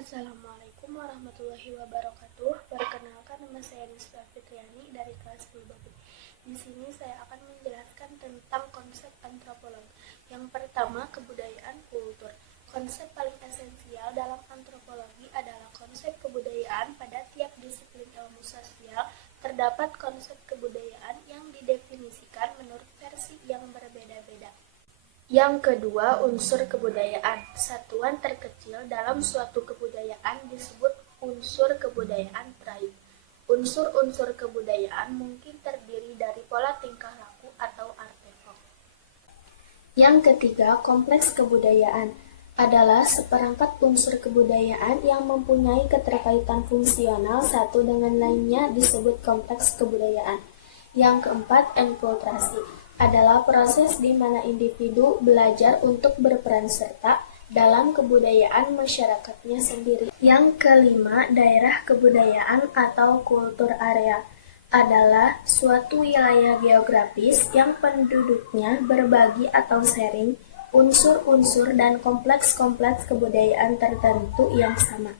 Assalamualaikum warahmatullahi wabarakatuh. Perkenalkan, nama saya Nisbah Fitriani dari kelas 10 Babi. Di sini saya akan menjelaskan tentang konsep antropologi. Yang pertama, kebudayaan kultur. Konsep paling esensial dalam antropologi adalah konsep kebudayaan. Pada tiap disiplin ilmu sosial, terdapat konsep kebudayaan yang didefinisikan menurut versi yang berbeda-beda. Yang kedua, unsur kebudayaan. Satuan terkecil dalam suatu kebudayaan disebut unsur kebudayaan tribe. Unsur-unsur kebudayaan mungkin terdiri dari pola tingkah laku atau artefak. Yang ketiga, kompleks kebudayaan adalah seperangkat unsur kebudayaan yang mempunyai keterkaitan fungsional satu dengan lainnya disebut kompleks kebudayaan. Yang keempat, enkulturasi adalah proses di mana individu belajar untuk berperan serta dalam kebudayaan masyarakatnya sendiri. Yang kelima, daerah kebudayaan atau kultur area adalah suatu wilayah geografis yang penduduknya berbagi atau sharing unsur-unsur dan kompleks-kompleks kebudayaan tertentu yang sama.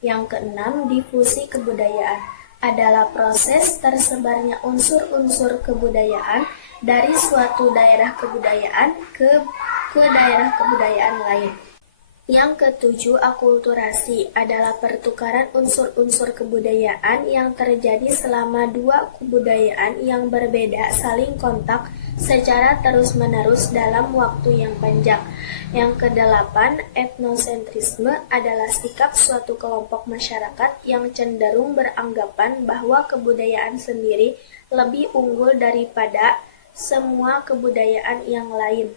Yang keenam, difusi kebudayaan adalah proses tersebarnya unsur-unsur kebudayaan dari suatu daerah kebudayaan ke daerah kebudayaan lain. Yang ketujuh, akulturasi adalah pertukaran unsur-unsur kebudayaan yang terjadi selama dua kebudayaan yang berbeda saling kontak secara terus-menerus dalam waktu yang panjang. Yang kedelapan, etnosentrisme adalah sikap suatu kelompok masyarakat yang cenderung beranggapan bahwa kebudayaan sendiri lebih unggul daripada semua kebudayaan yang lain.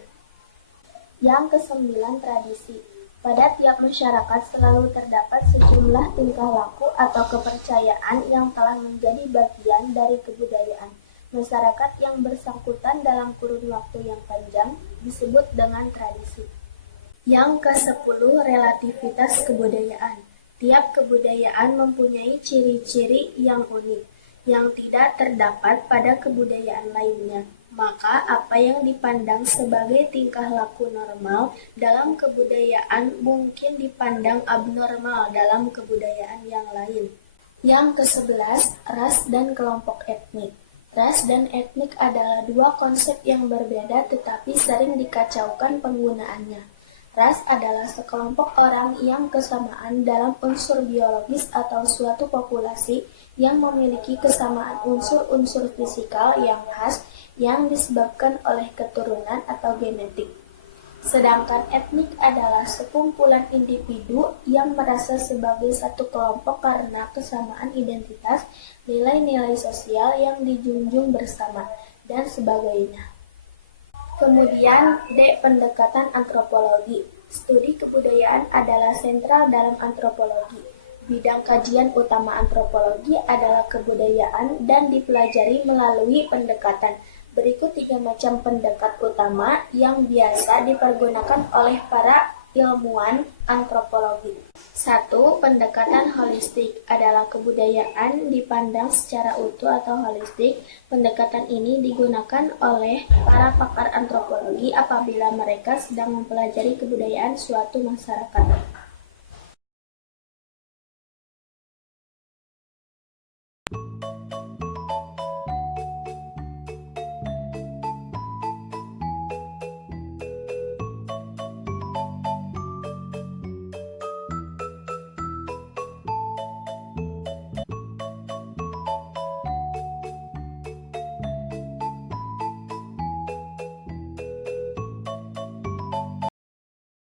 Yang kesembilan, tradisi. Pada tiap masyarakat selalu terdapat sejumlah tingkah laku atau kepercayaan yang telah menjadi bagian dari kebudayaan. Masyarakat yang bersangkutan dalam kurun waktu yang panjang disebut dengan tradisi. Yang ke-10, relativitas kebudayaan. Tiap kebudayaan mempunyai ciri-ciri yang unik, yang tidak terdapat pada kebudayaan lainnya. Maka apa yang dipandang sebagai tingkah laku normal dalam kebudayaan mungkin dipandang abnormal dalam kebudayaan yang lain. Yang ke-11, ras dan kelompok etnik. Ras dan etnik adalah dua konsep yang berbeda tetapi sering dikacaukan penggunaannya. Ras adalah sekelompok orang yang kesamaan dalam unsur biologis atau suatu populasi yang memiliki kesamaan unsur-unsur fisikal yang khas yang disebabkan oleh keturunan atau genetik. Sedangkan etnik adalah sekumpulan individu yang merasa sebagai satu kelompok karena kesamaan identitas, nilai-nilai sosial yang dijunjung bersama, dan sebagainya. Kemudian, pendekatan antropologi. Studi kebudayaan adalah sentral dalam antropologi. Bidang kajian utama antropologi adalah kebudayaan dan dipelajari melalui pendekatan. Berikut 3 macam pendekat utama yang biasa dipergunakan oleh para ilmuwan antropologi. 1. Pendekatan holistik adalah kebudayaan dipandang secara utuh atau holistik. Pendekatan ini digunakan oleh para pakar antropologi apabila mereka sedang mempelajari kebudayaan suatu masyarakat.